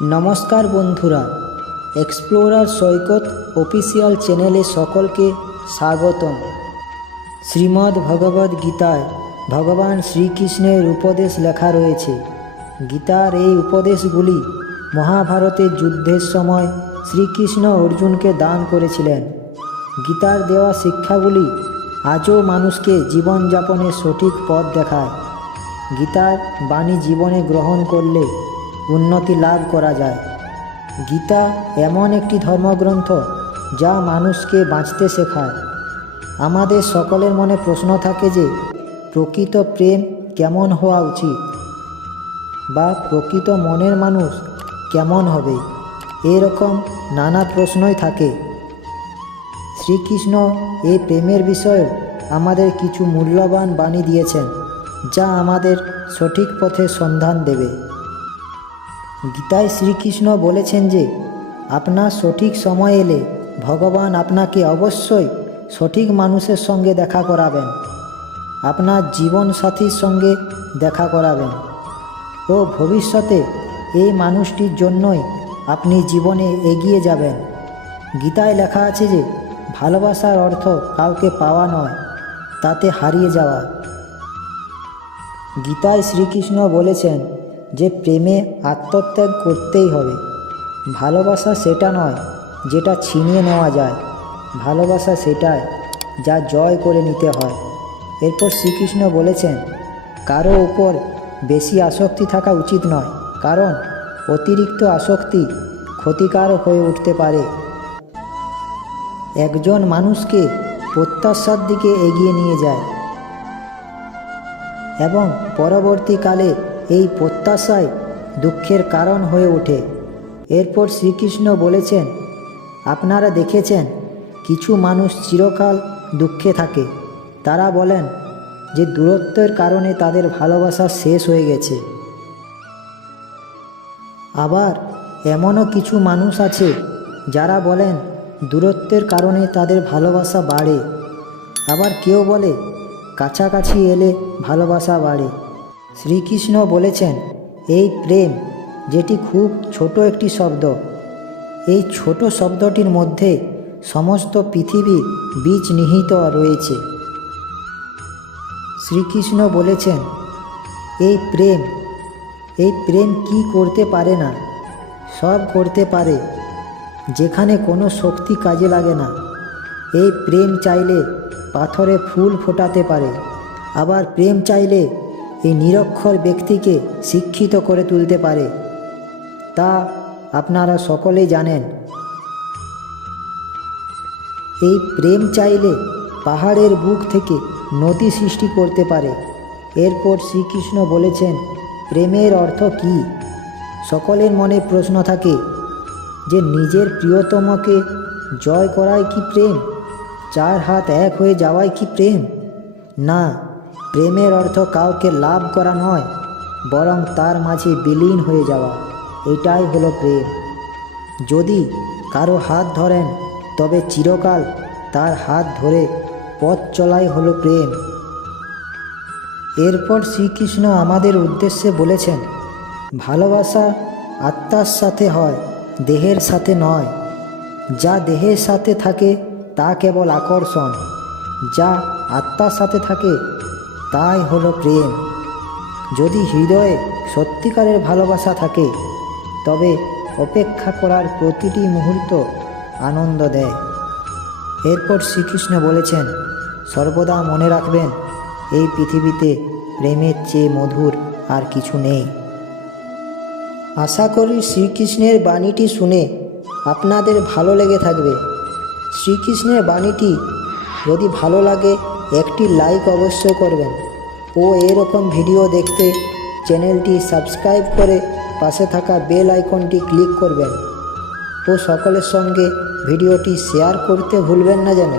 নমস্কার বন্ধুরা, এক্সপ্লোরার সৈকত অফিসিয়াল চ্যানেলে সকলকে স্বাগতম। শ্রীমদ্ ভগবদ্ গীতায় ভগবান শ্রীকৃষ্ণের উপদেশ লেখা রয়েছে। গীতার এই উপদেশগুলি মহাভারতের যুদ্ধের সময় শ্রীকৃষ্ণ অর্জুনকে দান করেছিলেন। গীতার দেওয়া শিক্ষাগুলি আজও মানুষকে জীবনযাপনের সঠিক পথ দেখায়। গীতার বাণী জীবনে গ্রহণ করলে উন্নতি লাভ করা যায়। গীতা এমন একটি ধর্মগ্রন্থ যা মানুষকে বাঁচতে শেখায়। আমাদের সকলের মনে প্রশ্ন থাকে যে প্রকৃত প্রেম কেমন হওয়া উচিত, বা প্রকৃত মনের মানুষ কেমন হবে। এরকম নানা প্রশ্নই থাকে। শ্রীকৃষ্ণ এই প্রেমের বিষয়ে আমাদের কিছু মূল্যবান বাণী দিয়েছেন, যা আমাদের সঠিক পথে সন্ধান দেবে। গীতায় শ্রীকৃষ্ণ বলেছেন যে আপনার সঠিক সময় এলে ভগবান আপনাকে অবশ্যই সঠিক মানুষের সঙ্গে দেখা করাবেন, আপনার জীবনসাথীর সঙ্গে দেখা করাবেন, ও ভবিষ্যতে এই মানুষটির জন্যই আপনি জীবনে এগিয়ে যাবেন। গীতায় লেখা আছে যে ভালোবাসার অর্থ কাউকে পাওয়া নয়, তাতে হারিয়ে যাওয়া। গীতায় শ্রীকৃষ্ণ বলেছেন যে প্রেমে আত্মত্যাগ করতেই হবে। ভালোবাসা সেটা নয় যেটা ছিনিয়ে নেওয়া যায়, ভালোবাসা সেটাই যা জয় করে নিতে হয়। এরপর শ্রীকৃষ্ণ বলেছেন কারো উপর বেশি আসক্তি থাকা উচিত নয়, কারণ অতিরিক্ত আসক্তি ক্ষতিকারক হয়ে উঠতে পারে। একজন মানুষকে প্রত্যাশার দিকে এগিয়ে নিয়ে যায় এবং পরবর্তীকালে এই প্রত্যাশাই দুঃখের কারণ হয়ে ওঠে। এরপর শ্রীকৃষ্ণ বলেছেন আপনারা দেখেছেন কিছু মানুষ চিরকাল দুঃখে থাকে। তারা বলেন যে দূরত্বের কারণে তাদের ভালোবাসা শেষ হয়ে গেছে। আবার এমনও কিছু মানুষ আছে যারা বলেন দূরত্বের কারণে তাদের ভালোবাসা বাড়ে। আবার কেউ বলে কাছাকাছি এলে ভালোবাসা বাড়ে। শ্রীকৃষ্ণ বলেছেন এই প্রেম, যেটি খুব ছোট একটি শব্দ, এই ছোট শব্দটির মধ্যে সমস্ত পৃথিবীর বীজ নিহিত রয়েছে। শ্রীকৃষ্ণ বলেছেন এই প্রেম কি করতে পারে না? সব করতে পারে, যেখানে কোনো শক্তি কাজে লাগে না। এই প্রেম চাইলে পাথরে ফুল ফোটাতে পারে, আবার প্রেম চাইলে এই নিরক্ষর ব্যক্তিকে শিক্ষিত করে তুলতে পারে। তা আপনারা সকলেই জানেন। এই প্রেম চাইলে পাহাড়ের বুক থেকে নদী সৃষ্টি করতে পারে। এরপর শ্রীকৃষ্ণ বলেছেন প্রেমের অর্থ কী? সকলের মনে প্রশ্ন থাকে যে নিজের প্রিয়তমকে জয় করাই কি প্রেম? চার হাত এক হয়ে যাওয়াই কি প্রেম? না, প্রেমের অর্থ কাউকে লাভ করা নয়, বরং তার মাঝে বিলীন হয়ে যাওয়া। এটাই হলো প্রেম। যদি কারো হাত ধরেন তবে চিরকাল তার হাত ধরে পথ চলাই হলো প্রেম। এরপর শ্রীকৃষ্ণ আমাদের উদ্দেশ্যে বলেছেন ভালোবাসা আত্মার সাথে হয়, দেহের সাথে নয়। যা দেহের সাথে থাকে তা কেবল আকর্ষণ, যা আত্মার সাথে থাকে তাই হলো প্রেম। যদি হৃদয়ে সত্যিকারের ভালোবাসা থাকে তবে অপেক্ষা করার প্রতিটি মুহূর্ত আনন্দ দেয়। এরপর শ্রীকৃষ্ণ বলেছেন সর্বদা মনে রাখবেন এই পৃথিবীতে প্রেমের চেয়ে মধুর আর কিছু নেই। আশা করি শ্রীকৃষ্ণের বাণীটি শুনে আপনাদের ভালো লেগে থাকবে। শ্রীকৃষ্ণের বাণীটি যদি ভালো লাগে একটি লাইক অবশ্যই করবেন, ও এরকম ভিডিও দেখতে চ্যানেলটি সাবস্ক্রাইব করে পাশে থাকা বেল আইকনটি ক্লিক করবেন, ও সকলের সঙ্গে ভিডিওটি শেয়ার করতে ভুলবেন না যেন।